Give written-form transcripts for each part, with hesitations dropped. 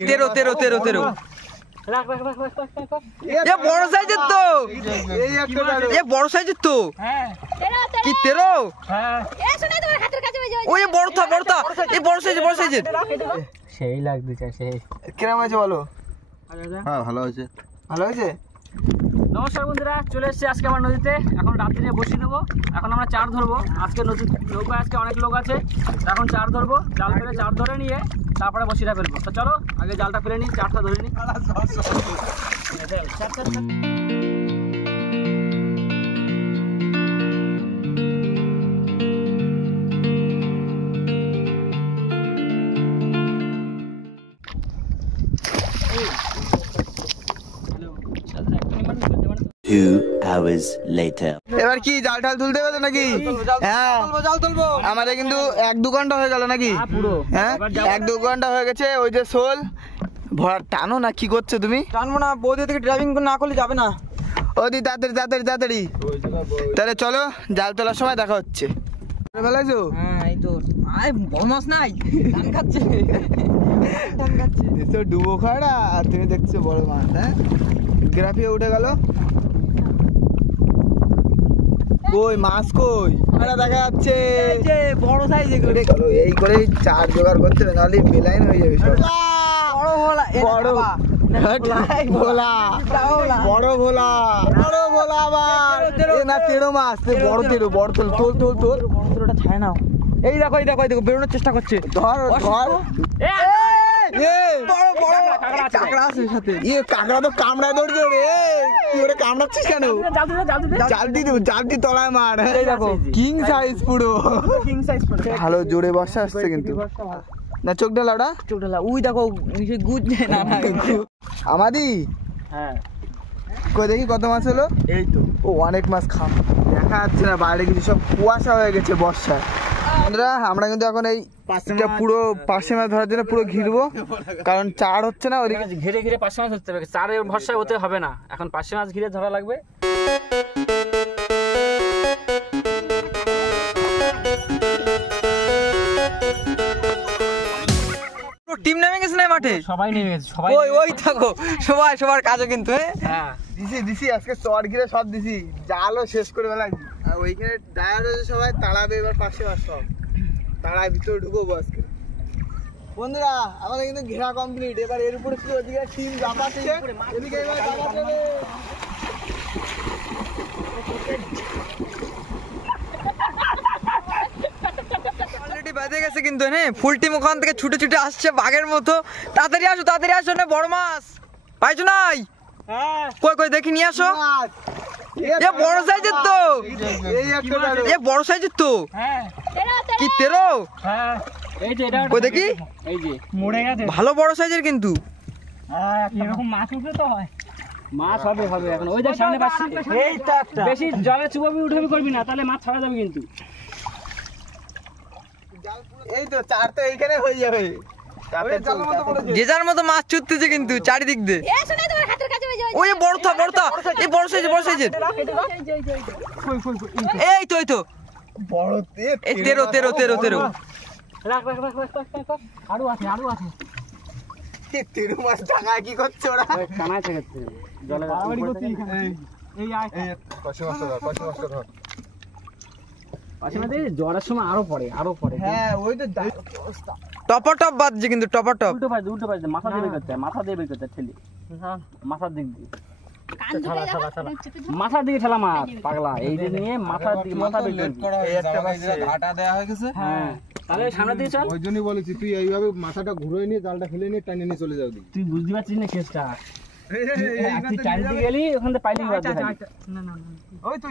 13 13 13 13 রাখ রাখ রাখ রাখ রাখ। এ বড় সাইজের তো, এই একটা এ বড় সাইজের তো। হ্যাঁ কি 13? হ্যাঁ এ শুনে তোমার হাতের কাছে হয়ে যায়। ওই বড়টা এই বড় সাইজের সেই লাগবে সেই। কিরম আছে বলো? আচ্ছা হ্যাঁ ভালো আছে। ভালো আছে? নমস্কার বন্ধুরা, চলে এসেছি আজকে আমার নদীতে। এখন রাত্রে বসিয়ে দেবো। এখন আমরা চার ধরবো। আজকে নৌকায় আজকে অনেক লোক আছে, এখন চার ধরবো। জাল ফেলে চার ধরে নিয়ে তারপরে বসিয়ে ফেলবো। তো চলো আগে জালটা ফেলে নিই, চারটা ধরে নিই। এবার কি জাল টাল তুলতে হবে তো নাকি? হ্যাঁ জাল তুলবো। আমাদের কিন্তু 1-2 ঘন্টা হয়ে গেল নাকি? পুরো হ্যাঁ 1-2 ঘন্টা হয়ে গেছে। ওই যে শোল ভরা টানো না, কি করছো তুমি? টানবো না, বৌদি থেকে ড্রাইভিং না করলে যাবে না। ওদি তাড়াতাড়ি তাহলে চলো, জাল তোলার সময় দেখা হচ্ছে। ফেলাইছো? হ্যাঁ এই তো। আয় বড় মাছ নাই, টান খাচ্ছে। এসো ডুবো খাড়া আর তুমি দেখছো বড় মাছ। হ্যাঁ গ্রাফিয়ে উঠে গেল। কই মাছ কই? মেলা দেখা যাচ্ছে বড় সাইজ এগুলো। চলো এই করে চার জোগাড় করতে হবে, নাহলে বেলাইন হয়ে যাবে সব। বড় ভোলা, বড় ভোলা, বড় ভোলা আবার না 13 মাছ। বড় 13, বড় তোল বড়টা ছায় নাও। এই দেখো বেরোনোর চেষ্টা করছে। ধর কাঁকড়া আছে সাথে। কাঁকড়া তো কামড়ায় ধরছে রে। তুই ওরে কামড়াচ্ছিস কেন? জাল দি তলায় মার। এই দেখো কিং সাইজ পুরো। কিং সাইজ ভালো জোরে বর্ষা আসছে কিন্তু। না চোখ ঢালা ওটা, চোখ ঢালা। ওই দেখো নিচে গুজ যায় না। আমাদি হ্যাঁ কই দেখি কত মাছ হলো। এই তো ও অনেক মাছ দেখা যাচ্ছে না, বাইরে কিছু সব কুয়াশা হয়ে গেছে বর্ষায়। আমরা কিন্তু এখন এই পুরো পাশে মাছ ধরার জন্য পুরো ঘিরবো, কারণ চার হচ্ছে না ওদিকে। ঘিরে ঘিরে পাশে মাছ ধরতে হবে, চারের ভরসায় হতে হবে না। এখন পাশে মাছ ঘিরে ধরা লাগবে। টিম নেমে গেছে না মাঠে? সবাই নেমে গেছে, সবাই ওই থাকো, সবার কাজে কিন্তু। হ্যাঁ দিছি আজকে চট ঘিরে সব দিছি, জালও শেষ করে ফেলাইছি। আর ওইখানে ডায়ার হয়েছে, সবাই তাড়াবে এবার পাশে মাছ সব তাড়ায় ভিতরে ঢুকবো আজকে। বন্ধুরা আমাদের কিন্তু ঘেরা কমপ্লিট। এবার এর উপরে ছিল ওদিকে টিম জাপাচ্ছে, এদিকে এবার জাপাচ্ছে। অলরেডি বেজে গেছে কিন্তু। হ্যাঁ ফুল টিম ওখান থেকে ছুটে ছুটে আসছে বাঘের মতো। তাড়াতাড়ি আসো না, বড় মাছ পাইছো নাই? হ্যাঁ কই দেখি নিয়ে আসো। এ বড় সাইজের তো, এ বড় সাইজের তো। হ্যাঁ কি 13? হ্যাঁ এই যে এটা কই দেখি। এই যে মরে গেছে। ভালো বড় সাইজের কিন্তু। হ্যাঁ এরকম মাছ উঠবে তো হয়। মাছ হবে এখন। ওই দেখ সামনে পাচ্ছি। এই তো একটা। বেশি জলে চুবাবি উঠাবি করবি না, তাহলে মাছ ছাড়া যাবে কিন্তু। এই তো চার তো এইখানে হয়ে যাবে। যে যার মতো মাছ ছুটতেছে কিন্তু চারিদিক দিয়ে। এ শুনে তোমার হাতের কাছে হয়ে যায়। ওই বড়টা এই বড় সাইজের। এই তো বড় এই 13 রাখ রাখ রাখ রাখ রাখ। আরো আছে 13 মাছ টাঙায় কি করছে ওরা? কানায় থেকে জলে বাড়াবাড়ি করতে এখানে। এই পাশে মাছটা ধর। পাশে মাঝে জ্বরের সময় আরো পড়ে। হ্যাঁ ওই তো টপ বাজছে কিন্তু, টপ উল্টো পাশে মাথা দেবে করতে ঠেলি। মাথার দিক দিয়ে মাথার দিকে ঠেলা মাছ পাগলা। এই যে নিয়ে মাথা বের করবি। এই একটা মাছে ঘাটা দেয়া হয়ে গেছে। হ্যাঁ তাহলে সামনে দিকে চল। ওই জন্যই বলেছি তুই এইভাবে মাথাটা ঘুরিয়ে নিয়ে জালটা ফেলে নিয়ে টানে নিয়ে চলে যাও। তুই বুঝতে পারছিস না কেসটা? তুই টানতে গেলি ওখান থেকে পাইলিং বাজছে। ওই তো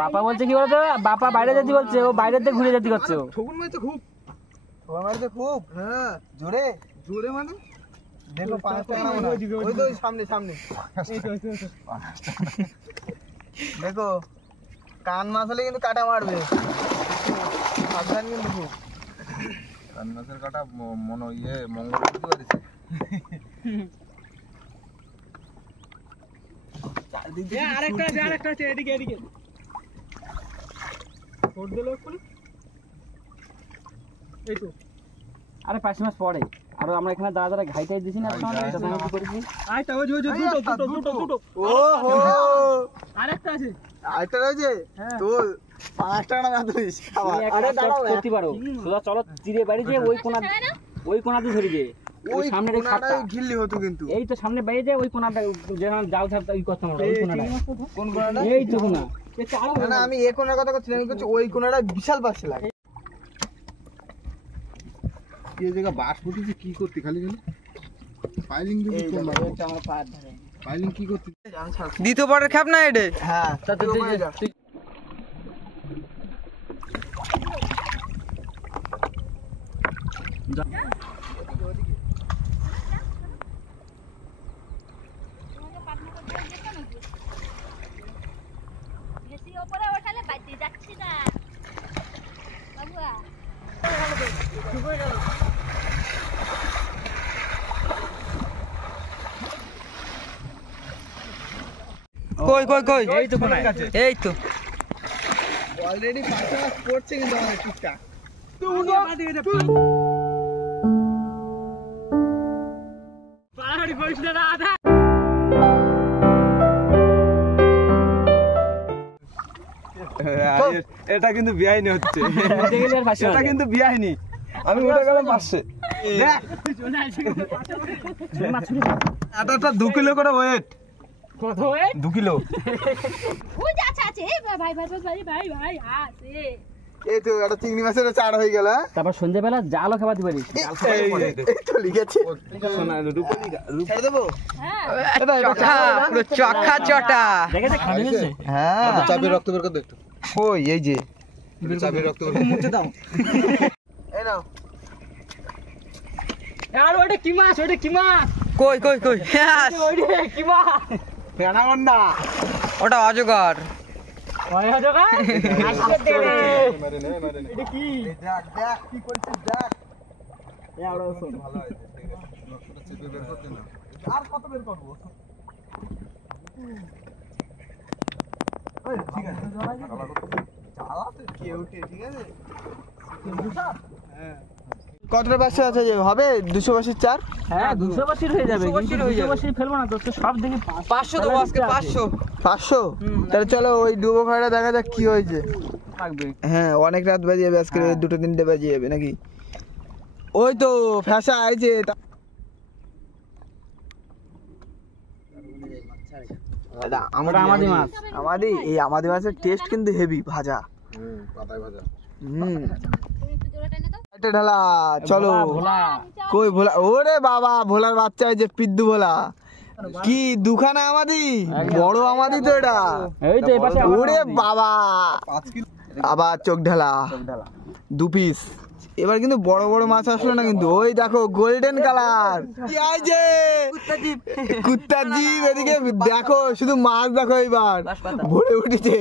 বাপা বলছে কি বলতো, বাপা বাইরে যেতে বলছে, ও বাইরে দিয়ে ঘুরে যেতে করছে। ঠকুন মারছে খুব। হ্যাঁ জোরে মানে দেখো পাঁচটা না ওই তো সামনে দেখো কান মাছ হলে কিন্তু কাটা মারবে, সাবধান কিন্তু খুব। কান মাছের কাটা মঙ্গল বুঝতে পারিস। আরেকটা আছে এদিকে আরে পাশে মাছ পড়ে। আর আমরা এখানে দাদা দাদা ঘাইটাই দিছি না সময় এটা আমি কি করেছি আইটা ওই দুটো ওহো আরেকটা আছে আরেকটা রয়েছে তোর 5 টাকা না দিস আরে দাঁড়াও করতে পারো সোজা চলো তীরে বাড়ি যে ওই কোণাতে ধরে যে ওই সামনে রে খাটটা ঘিল্লি হতো কিন্তু এই তো সামনে বাইরে যে ওই কোণাটা যেখানে জাল ছাড়তে ওই করতে আমরা ওই কোণাটা কোন কোণাটা এই তো কোণা না না আমি এই কোণার কথা বলছি আমি বলছি ওই কোণাটা বিশাল পাশে লাগে এই জায়গা বাস ফুটেছে কি করতে খালি খালি ফাইলিং দিবি এই কোন দেখো, এটা আমার পায়ের ধারে ফাইলিং কি করতে দ্বিতীয় পাটের খ্যাপ না এটা হ্যাঁ তা তুই বেশি উপরে ওঠালে বাড়তে যাচ্ছি না বাবুয়া কই কই কই এই তো কোণায় এই তো অলরেডি পাশে মাছ পড়ছে কিন্তু আমাদের ঠিকঠাক পাড়াড়ি বইছ না আধা এটা কিন্তু বিয়াইনি হচ্ছে দেখলে আর ফাঁসি এটা কিন্তু বিয়াইনি আমি উঠে গেলাম পাশে এটা 2 কিলো করে ওয়েট কত ওই 2 কিলো ওই যাচ্ছে আছে এই ভাই ভাই ভাই ভাই ভাই আসে এই তো এটা চিংড়ি মাছের চার হয়ে গেল তারপর সন্ধ্যাবেলা জালও খাওয়াতে পারিস এই তো লিখেছে ছেড়ে দেবো হ্যাঁ চটা পুরো চক্কা চটা দেখেছে খাবি হয়েছে হ্যাঁ চাবির রক্ত বের করে দেখতো ওই এই যে চাবির রক্ত বের মুছে দাও এই নাও আর ওটা কি মাছ ওটা কি মাছ কই কই কই ওইটা কি মাছ ফেনাগন্ডা ওটা অজগর ওই হলো গা আজকে দেবে মারে নে এটা কি দেখ দেখ কি করছিস দেখ ভালো হয়েছে রক্তটা চেপে বের করতে না আর কত বের করবো ওই ঠিক আছে চালাতে কেউটে ঠিক আছে কতটা বাসে আছে যে হবে 280 চার হ্যাঁ 280 হয়ে যাবে 280 হয়ে যাবে। 280 ফেলবো না তো সব দেখি 500 দেবো আজকে 500 500 তাহলে চলো ওই ডুবো খাড়া দেখা যাক কি হয়েছে থাকবে হ্যাঁ অনেক রাত বাজে যাবে আজকে 2-3 বাজে যাবে নাকি ওই তো ফ্যাসা আইছে দাদা ওটা আমাদের মাছ আমাদের মাছের টেস্ট কিন্তু হেভি ভাজা পাতায় ভাজা হুম তুমি একটু জোরে টেনে দাও এটা ঢালা চলো ভোলা কই ভোলা ওরে বাবা ভোলার বাচ্চা যে পিদ্দু ভোলা কি দুখানা আমাদি বড় আমাদি তো এটা এই তো এই পাশে ওরে বাবা 5 কিলো আবার চোখ ঢালা 2 পিস এবার কিন্তু বড় বড় মাছ আসলো না কিন্তু ওই দেখো গোল্ডেন কালার এই যে কুত্তা জিপ এদিকে দেখো শুধু মাছ দেখো এবার ভরে উঠেছে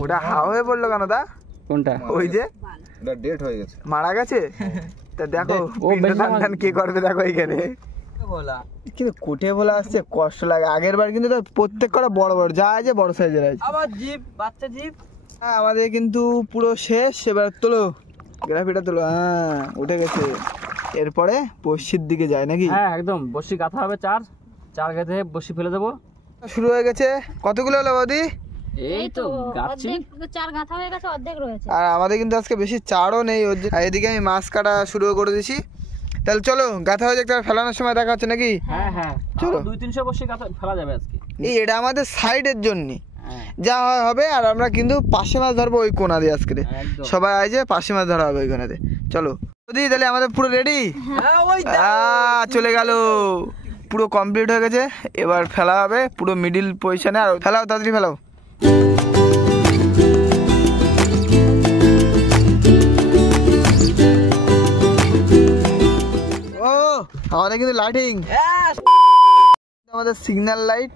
ওটা হাওয়া হয়ে পড়লো কেন দা কোনটা ওই যে এটা ডেট হয়ে গেছে মারা গেছে তা দেখো ও বেশি পিণ্ডদান টান কে করবে দেখো এখানে বলা কিন্তু কোটে বলে আসছে কষ্ট লাগে আগের বার কিন্তু তো প্রত্যেক কটা বড় বড় যা আছে বড় সাইজের আছে আবার জিপ বাচ্চা জিপ হ্যাঁ আমাদের কিন্তু পুরো শেষ এবার তোলো গ্রাফিটা তোলো হ্যাঁ উঠে গেছে এরপরে পশ্চির দিকে যায় নাকি হ্যাঁ একদম বসি গাথা হবে চার গেঁথে বসি ফেলে দেবো শুরু হয়ে গেছে কতগুলো হলো বৌদি এই তো গাছি অর্ধেক চার গাঁথা হয়ে গেছে অর্ধেক রয়েছে আর আমাদের কিন্তু আজকে বেশি চারও নেই ওর জন্য। আর এদিকে আমি মাছ কাটা শুরু করে দিয়েছি তাহলে চলো গাথা হয়ে যাক ফেলানোর সময় দেখা হচ্ছে নাকি হ্যাঁ হ্যাঁ চলো। 200-300 বসি গাথা ফেলা যাবে আজকে এটা আমাদের সাইডের জন্য হ্যাঁ যা হয় হবে আর আমরা কিন্তু পাশে মাছ ধরবো ওই কোনা দিয়ে আজকে একদম সবাই আইছে পাশে মাছ ধরা হবে ওই কোনাতে চলো বৌদি তাহলে আমাদের পুরো রেডি হ্যাঁ ওই চলে গেল পুরো কমপ্লিট হয়ে গেছে এবার ফেলা হবে পুরো মিডিল পজিশনে আর ফেলাও তাড়াতাড়ি ফেলাও ও আমাদের কিন্তু লাইটিং আমাদের সিগন্যাল লাইট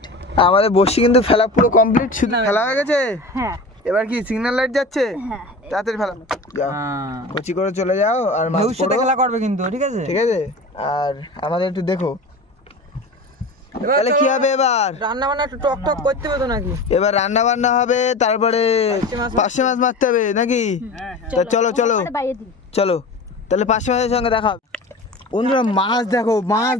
আমাদের বসি কিন্তু ফেলা পুরো কমপ্লিট শুধু ফেলা হয়ে গেছে হ্যাঁ এবার কি সিগন্যাল লাইট যাচ্ছে হ্যাঁ তাড়াতাড়ি ফেলা যাও হ্যাঁ কচি করে চলে যাও আর মাছ ঢেউর সাথে পড়ো। খেলা করবে কিন্তু ঠিক আছে ঠিক আছে আর আমাদের একটু দেখো তাহলে কি হবে এবার রান্না বান্না একটু টক টক করতে হবে তো নাকি এবার রান্না বান্না হবে তারপরে পার্শে মাছ মারতে হবে নাকি তা চলো চলো বাইরে দিন চলো তাহলে পার্শে মাছের সঙ্গে দেখা হবে বন্ধুরা মাছ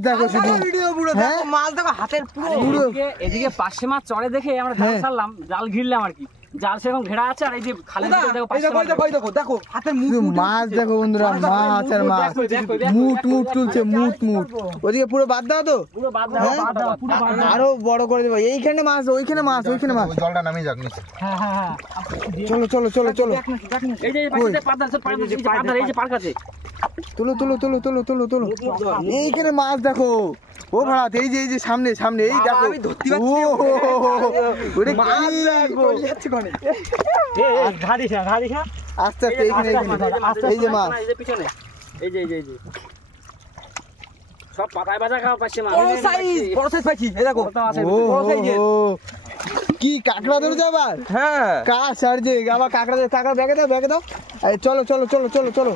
দেখো শুধু ভিডিও পুরো হ্যাঁ? দেখো মাছ দেখো হাতের পুরো পুরো। এদিকে পাশে মাছ চড়ে দেখে আমরা জাল হ্যাঁ। ছাড়লাম, জাল ঘিরলাম আর কি। জাল সেরকম ঘেরা আছে আর এই যে খালের ভিতরে দেখো এই পাশে দেখো মাছ এই দেখো এই দেখো দেখো হাতের মুখ শুধু মাছ দেখো বন্ধুরা, মাছ আর মাছ, মুট তুলছে, মুট ওদিকে পুরো বাদ দাও তো, পুরো বাদ দাও, হ্যাঁ? বাদ দাও, পুরো বাদ দাও। আরো বড় করে দেবো, এইখানে মাছ ওইখানে মাছ ওই জলটা নামিয়ে যাক নিচে। হ্যাঁ হ্যাঁ হ্যাঁ। চলো চলো চলো চলো এই যে পাশে পাড় আছে, এই যে পার্ক আছে। তুলো তুলো তুলো তুলো তুলো তুলো এইখানে মাছ দেখো। ও ভাড়াত এই যে সামনে এই বাবা, দেখো, আমি ধরতে পারছি না। ওরে মাছ কি দেখো, চলে যাচ্ছে কোনে। আস্তে আস্তে এইখানে এই যে মাছ, এই যে পিছনে, এই যে সব পাতায় বাজা খাওয়া পাশে মাছ। বড় সাইজ পাইছি এই দেখো কত আছে? ও বড় সাইজের। কি কাঁকড়া ধরেছে আবার, হ্যাঁ কাজ আর যে আবার কাঁকড়া ব্যাগে দাও এই চলো চলো চলো চলো চলো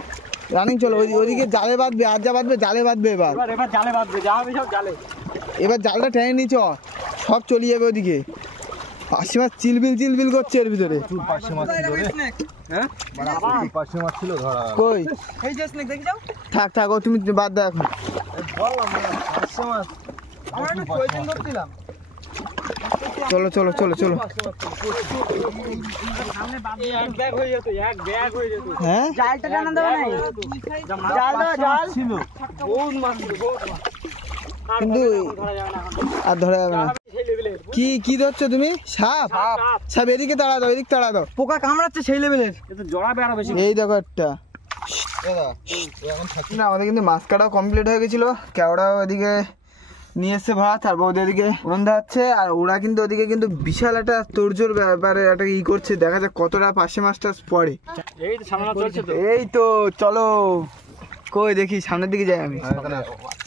রানিং চলো, ওইদিকে জালে বাঁধবে, আর যা বাঁধবে জালে বাঁধবে এবার এবার জালে বাঁধবে, যা হবে সব জালে। এবার জালটা টেনে নিচ, সব চলে যাবে ওদিকে। পাশে মাছ চিলবিল করছে এর ভিতরে, পাশে মাছ ছিল রে। হ্যাঁ মানে পুকুর পাশে মাছ ছিল ধরা। কই এই যে স্নেক দেখি যাও থাক ও তুমি বাদ দাও এখন। আমরা একটা প্রয়োজন করছিলাম চলো চলো চলো চলো এক ব্যাগ হয়ে যেত, হ্যাঁ জালটা টানা দেবো না জাল ছিল বহুত মাছ ছিল, বহুত মাছ। কিন্তু ধরা যাবে না এখন। আর ধরা যাবে না। সেই লেভেলের কি ধরছো তুমি? সাপ এদিকে তাড়া দাও, এদিক তাড়া দাও। পোকা কামড়াচ্ছে সেই লেভেলের। কিন্তু জড়াবে আরো বেশি। এই দেখো একটা দাদা এখন থাকি না, আমাদের কিন্তু মাছ কাটাও কমপ্লিট হয়ে গেছিল। কেওড়াও ওদিকে নিয়ে এসছে ভাত, তারপর ওদের ওদিকে রন্ধা হচ্ছে। আর ওরা কিন্তু ওদিকে কিন্তু বিশাল একটা তোড়জোড় ব্যাপারে একটা করছে, দেখা যাক কতটা পাশে মাছটা পড়ে। এই তো সামনে চলছে তো। এই তো চলো, কই দেখি সামনের দিকে যাই আমি।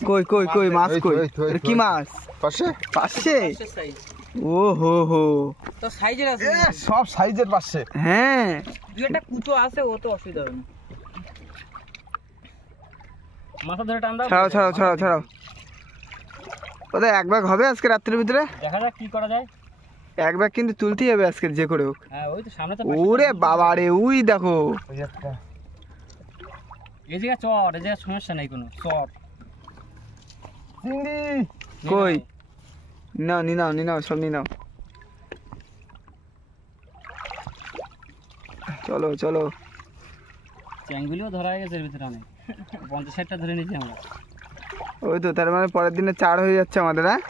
কই মাছ এই তো, কই? এই তো, এই তো, এটা কি মাছ? পাশে পাশে? ও হো তো সাইজের আছে সব সাইজের পাশে। হ্যাঁ দুই একটা কুচো আছে, ও তো অসুবিধা হবে না। মাথা ধরে টান দাও। ছাড়াও ওদের এক ব্যাগ হবে আজকে রাত্রের ভিতরে। দেখা যাক কি করা যায়। এক ব্যাগ কিন্তু তুলতেই হবে আজকে যে করে হোক। হ্যাঁ ওই তো সামনে তো ওরে বাবা রে, উই দেখো এই জায়গা চট, এই জায়গা সমস্যা নাই কোনো চট। কই নিয়ে নাও সব নিয়ে নাও। চলো চ্যাংগুলিও ধরা হয়ে গেছে এর ভিতরে অনেক, 50-60টা ধরে নিয়েছি আমরা। ওই তো, তার মানে পরের দিনে 4 হয়ে যাচ্ছে আমাদের। হ্যাঁ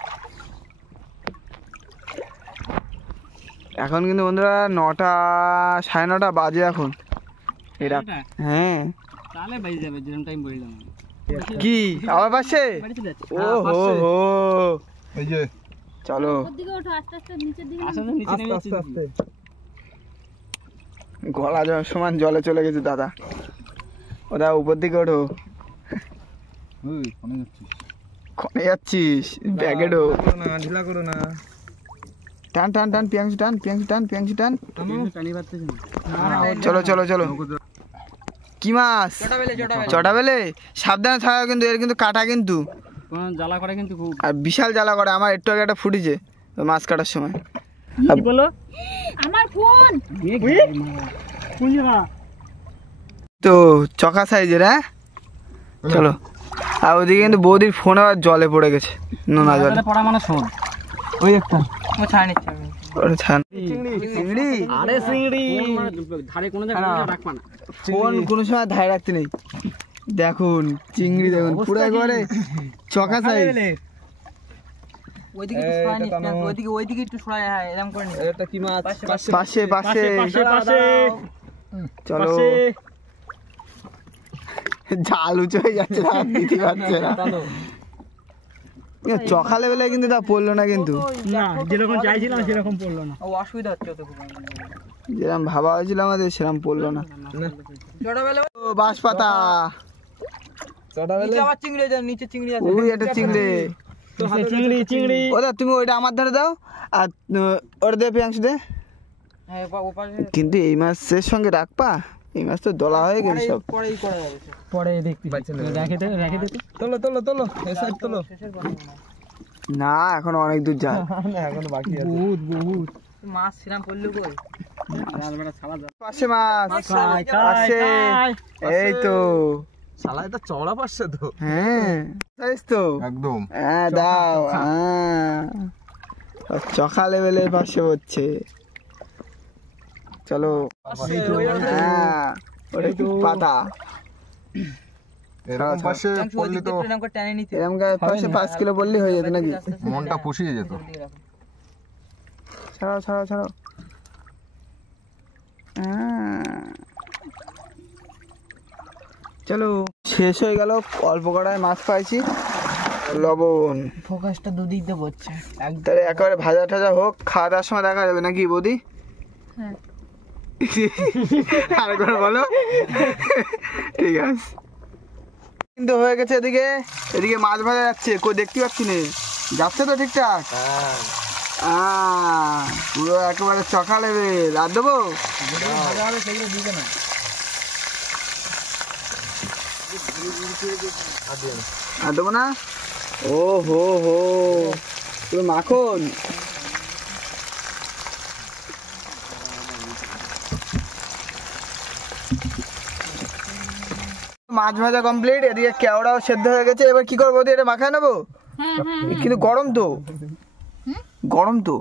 এখন কিন্তু বন্ধুরা 9টা 9:30 বাজে এখন এই রাত। এটা? হ্যাঁ তাহলে বেজে যাবে, যেরকম টাইম বলে দিলাম। কি আবার পাশে? বাড়ি চলে যাচ্ছে। ও হো এই যে চলো ওদিকে ওঠো, আস্তে আস্তে নিচের দিকে আসলে নিচে নেমে যাচ্ছে। গলা সমান জলে চলে গেছে দাদা। ওদা উপর দিকে ওঠো। ওই অনেক যাচ্ছিস। কনে যাচ্ছিস? ব্যাগে ঢোক। ঢিলা করো না। টান পিয়াংশু টান। টানি পারতেছি না। চলো কি মাছ? চটা বেলে। সাবধানে থাকা কিন্তু, এর কিন্তু কাটা কিন্তু, কোনো জ্বালা করে কিন্তু খুব। আর বিশাল জ্বালা করে। আমার একটু আগে একটা ফুটেছে মাছ কাটার সময়। কি বলো? আমার ফোন তো চকা সাইজের। হ্যাঁ চলো। আর ওদিকে কিন্তু বৌদির ফোন আবার জলে পড়ে গেছে, নোনা জলে। তাহলে পড়া মানে শোন। ওই একটা ও ছাড় নিচ্ছি আমি। ওটা ছান চিংড়ি। আরে চিংড়ি ধারে কোনো জায়গায় রাখবা না। ফোন কোনো সময় ধারে রাখতে নেই। দেখুন চিংড়ি, দেখুন পুরো একবারে চকা সাইজ। ওইদিকে একটু সরাই নিস, ওইদিকে একটু সরাই। হ্যাঁ এরকম করে নিস। এটা কি মাছ? পাশে চলো। জাল উঁচু হয়ে যাচ্ছে, দিতে পারছে না। চখা লেভেলে কিন্তু তা পড়লো না, কিন্তু না যেরকম চাইছিলাম সেরকম পড়লো না। ও অসুবিধা হচ্ছে ওতে খুব। যেরকম ভাবা হয়েছিল আমাদের সেরকম পড়লো না। ছোটবেলা ও বাঁশপাতা, নিচে আবার চিংড়ি আছে, নিচে চিংড়ি আছে। ওই একটা চিংড়ি। চিংড়ি ওটা তুমি ওইটা আমার ধারে দাও, আর ওটা দে পিয়াংশ দে। হ্যাঁ ও পাশে কিন্তু এই মাছের সঙ্গে রাখবা, এই মাছ তো দলা হয়ে গেছে সব। পরেই করা যাবে। পরে দেখতে রেখে দে। তোলো এই সাইড তোলো। না এখন অনেক দূর যায়। বহুত মাছ ছিলাম পড়লো কই? পাশে মাছ, পাশে এই তো শালা এটা চওড়া পাচ্ছে তো। হ্যাঁ তাইস তো একদম হ্যাঁ দাও হ্যাঁ চখা লেভেলের পাশে হচ্ছে চলো হ্যাঁ ওটা একটু পাতা এরকম পাশে পড়লে তো এরকম পাশে 5 কিলো বললেই হয়ে যেত নাকি মনটা পুষিয়ে যেত। ছাড়াও ছাড়াও ছাড়াও চলো শেষ হয়ে গেল অল্প কড়ায় মাছ পাইছি লবণ ফোকাসটা দুদিক দিয়ে পড়ছে। তাহলে একেবারে ভাজা টাজা হোক, খাওয়া দাওয়ার সময় দেখা যাবে নাকি বৌদি? হ্যাঁ আরেকবার বলো। ঠিক আছে কিন্তু হয়ে গেছে। এদিকে এদিকে মাছ ভাজা যাচ্ছে, কই দেখতে পাচ্ছি না, যাচ্ছে তো ঠিকঠাক? পুরো একেবারে চকা লেভেল। আর দেবো আর দেবো না? ও হো হো পুরো মাখন। মাছ ভাজা কমপ্লিট, এদিকে কেওড়াও সেদ্ধ হয়ে গেছে। এবার কি করবো, এটা মাখায় নেবো? হ্যাঁ হ্যাঁ কিন্তু গরম তো, গরম তো।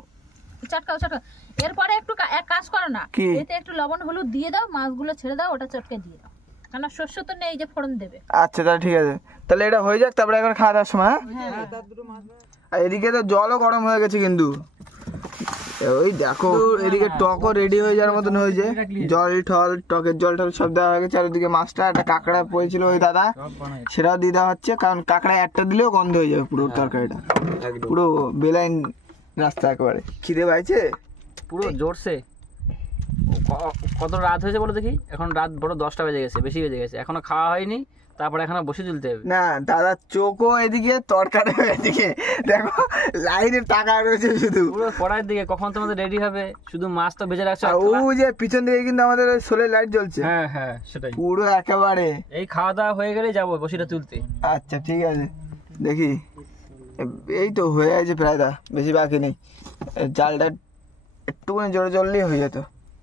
চটকাও চটকাও। এরপরে একটু এক কাজ করো না, কি? এতে একটু লবণ হলুদ দিয়ে দাও, মাছগুলো ছেড়ে দাও, ওটা চটকে দিয়ে দাও, কারণ শস্য তো নেই যে ফোড়ন দেবে। আচ্ছা তাহলে ঠিক আছে, তাহলে এটা হয়ে যাক, তারপরে একবার খাওয়া দাওয়ার সময়। হ্যাঁ আর এদিকে তো জলও গরম হয়ে গেছে কিন্তু। ওই দেখো এদিকে টকও রেডি হয়ে যাওয়ার মতন হয়েছে, জল ঠল টকের জল টল সব দেওয়া হয়ে গেছে। আর ওদিকে মাছটা একটা কাঁকড়া পড়েছিল ওই দাদা, সেটাও দিয়ে দেওয়া হচ্ছে, কারণ কাঁকড়া একটা দিলেও গন্ধ হয়ে যাবে পুরো তরকারিটা, পুরো বেলাইন রাস্তা একেবারে। খিদে পাইছে পুরো জোরসে। কত রাত হয়েছে বলো দেখি? এখন রাত বড় 10টা বেজে গেছে, বেশি বেজে গেছে, এখনো খাওয়া হয়নি। তারপরে এখানে বসে তুলতে হবে। না দাদার চোখও এদিকে, তরকারি এদিকে, দেখো লাইনের টাকা রয়েছে শুধু পুরো পড়ার দিকে। কখন তোমাদের রেডি হবে? শুধু মাছ তো ভেজে রাখছো। আর ও যে পিছন দিকে কিন্তু আমাদের ওই সোলের লাইট জ্বলছে। হ্যাঁ হ্যাঁ সেটাই। পুরো একেবারে। এই খাওয়া দাওয়া হয়ে গেলে যাবো বসিটা তুলতে। আচ্ছা ঠিক আছে, দেখি এই তো হয়ে আছে প্রায়, দা বেশি বাকি নেই। জালটা একটুখানি জোরে জ্বললেই হয়ে যেত।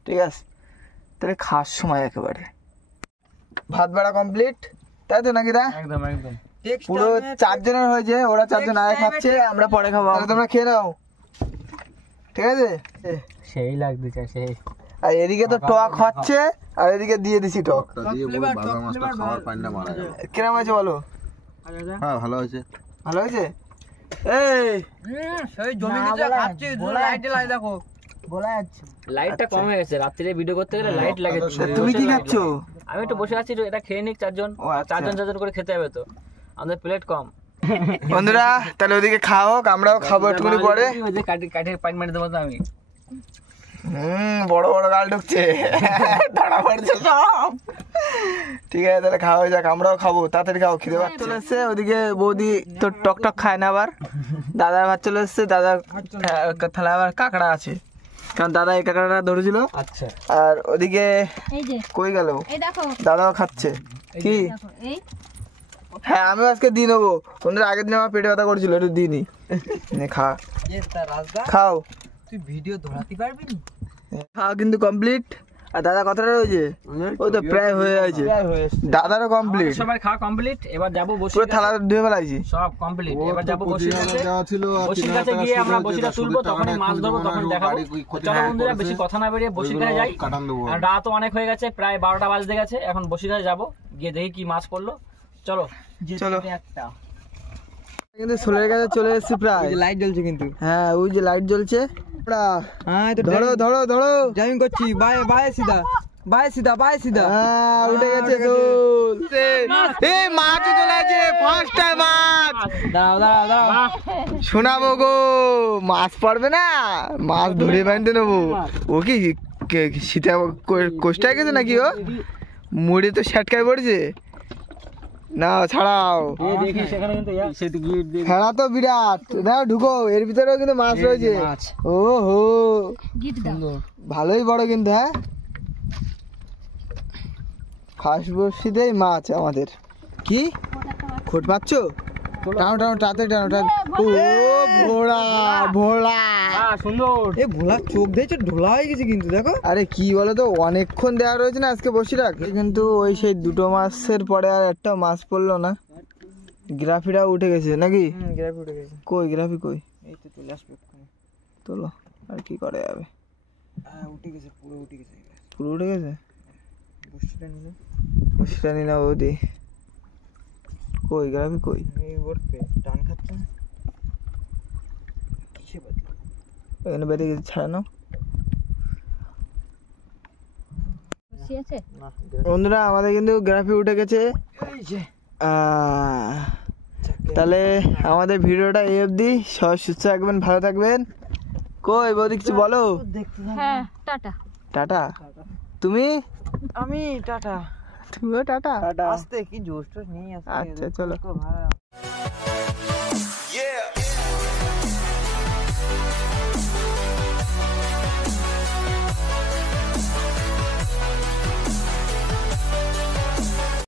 ঠিক আছে তাহলে খাওয়ার সময় একেবারে ভাত বাড়া কমপ্লিট, তাই তো নাকি দা? একদম একদম। পুরো 4 জনের হয়েছে, ওরা 4 জন আগে খাচ্ছে, আমরা পরে খাবো। তোমরা খেয়ে নাও, ঠিক আছে? সেই লাগছে সেই। আর এদিকে তো টক হচ্ছে, আর এদিকে দিয়ে দিছি টক। টা দিয়ে পুরো বাগা মাছটা খাওয়ার পান্না মারা গেল। কিরম হয়েছে বলো? হ্যাঁ ভালো হয়েছে। ভালো হয়েছে? এই সেই জমিতে খাচ্ছি, লাইটে লাই দেখো। বলা যাচ্ছে লাইটটা কম হয়ে গেছে, রাত্রিরে ভিডিও করতে গেলে লাইট লাগে। তুমি কি খাচ্ছ? আমি একটু বসে আছি, এটা খেয়ে নিক 4 জন। ও, আচ্ছা। 4 জন করে খেতে হবে তো, আমাদের প্লেট কম। বন্ধুরা তাহলে ওদিকে খাও, আমরাও খাবো একটুখানি পরে। কাঠে পাইন মারি দেবো তো আমি। বড় বড় গাল ঢুকছে, ধরা পড়ছে সব। ঠিক আছে তাহলে খাওয়া যাক, আমরাও খাবো, তাড়াতাড়ি খাও, খিদে ভাত চলে এসছে। ওদিকে বৌদি তো টক টক খায় না, আবার দাদার ভাত চলে এসছে, দাদার থালা আবার কাঁকড়া আছে, কারণ দাদা এই কাঁকড়াটা ধরেছিল। আচ্ছা আর ওদিকে এই যে কই গেল, এই দেখো, দাদাও খাচ্ছে। কি? দেখো এই হ্যাঁ আমিও আজকে দিয়ে নেবো। বন্ধুরা আগের দিন আমার পেটে ব্যথা করছিল, একটু দিয়ে নি। খা খাও, তুই ভিডিও ধরাতে পারবি না? খাওয়া কিন্তু কমপ্লিট। আর দাদা কতটা রয়েছে? ওই তো প্রায় হয়ে আছে, দাদারও কমপ্লিট, সবার খাওয়া কমপ্লিট। এবার যাবো বসি, পুরো থালা ধুয়ে ফেলাইছি সব কমপ্লিট। এবার যাবো বসির কাছে। দেওয়া ছিল আর বসির কাছে গিয়ে আমরা বসিটা তুলবো, তখন মাছ ধরবো, তখন দেখাবো। চলো বন্ধুরা বেশি কথা না বেরিয়ে বসির কাছে যাই। কাটান দেবো। আর রাতও অনেক হয়ে গেছে, প্রায় 12টা বাজতে গেছে। এখন বসির কাছে যাবো, গিয়ে দেখি কি মাছ পড়লো। চলো চলো। কিন্তু সোলের কাছে চলে এসেছি প্রায়। লাইট জ্বলছে কিন্তু। হ্যাঁ ওই যে লাইট জ্বলছে। হ্যাঁ ধরো ধরো ধরো, জামিন করছি, বাই বাই সিধা, বাই সিধা, বাই সিধা। হ্যাঁ উঠে গেছে সোল। এই মাছ চলে আছে, ফার্স্ট টাইম মাছ। দাঁড়াও দাঁড়াও দাঁড়াও, শোনাবো গো, মাছ পড়বে না, মাছ ধরে বাঁধতে নেবো। ও কি সীতা কোষ্টায় গেছে নাকি? ও মুড়ে তো শ্যাটকায় পড়ছে না, ছাড়াও। দেখি সেখানে কিন্তু খেলা তো বিরাট, দাও ঢুকো, এর ভিতরেও কিন্তু মাছ রয়েছে। ও হো গিট দাও। ভালোই বড় কিন্তু। হ্যাঁ ফার্স্ট বর্ষিতেই মাছ আমাদের। কি খোট পাচ্ছ? টানো টানো তাড়াতাড়ি টানো ও ভোড়া ভোড়া সুন্দর। এ ভোলা চোখ দিয়েছে ঢোলা হয়ে গেছে কিন্তু দেখো। আরে কি বলো তো অনেকক্ষণ দেওয়া রয়েছে না আজকে বসিরহাট, কিন্তু ওই সেই 2 মাসের পরে আর একটা মাছ পড়লো না, গ্রাফিটাও উঠে গেছে নাকি? গ্রাফি উঠে গেছে। কই গ্রাফি কই? এই তো চলে আসবে এক্ষুনি। তোলো, আর কি করে যাবে? উঠে গেছে, পুরো উঠে গেছে। পুরো উঠে গেছে। বসিটা নিলে বসিটা নি না বৌদি, কই গ্রাফি কই? এই উঠবে, টান খাচ্ছে না। কিসে বাজে? এখানে বেরিয়ে গেছে, ছাড়ানো। বসে আছে না বন্ধুরা আমাদের কিন্তু গ্রাফি উঠে গেছে। এই যে তাহলে আমাদের ভিডিওটা এই অবধি, সবাই সুস্থ থাকবেন, ভালো থাকবেন। কই বৌদি কিছু বলো? দেখতে থাক। হ্যাঁ টাটা টাটা। তুমি? আমি টাটা। তুমিও টাটা। আস্তে কি জোশ টোশ নেই আজকে। আচ্ছা চলো। ভাই